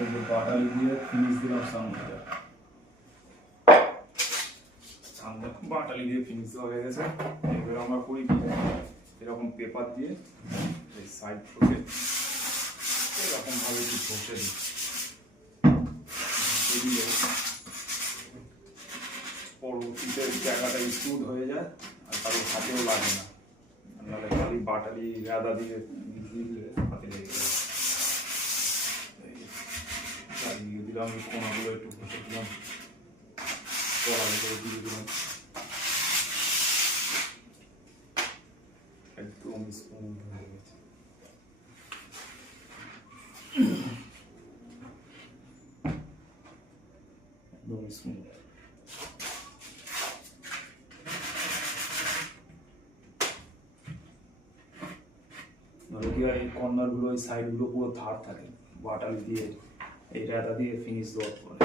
এই যে বাটালি দিয়ে ফিনিশ দিলাম সামনে, বাটালি দিয়ে ফিনিশ দেওয়া হয়ে গেছে। এবার আমরা করি কি, এরকম পেপার দিয়ে এই সাইড থেকে এরকম ভাবে একটু ঘষে দিই, দিয়ে পরবর্তীতে জায়গাটা স্মুথ হয়ে যায় আর কারো হাতেও লাগে না, নাহলে খালি বাটালি গাদা দিয়ে দিলে হাতে লেগে যায়। দিয়ে দিলাম কোনাগুলো একটু ঘষে দিলাম, কড়াগুলো দিয়ে দিলাম, একদম স্মুথ হয়ে গেছে। একদম স্মুথ। ধরো কি এই কর্নারগুলো, এই সাইডগুলো পুরো ধার থাকে বাটালি দিয়ে, এই রাদা দিয়ে ফিনিশ দেওয়ার পরে।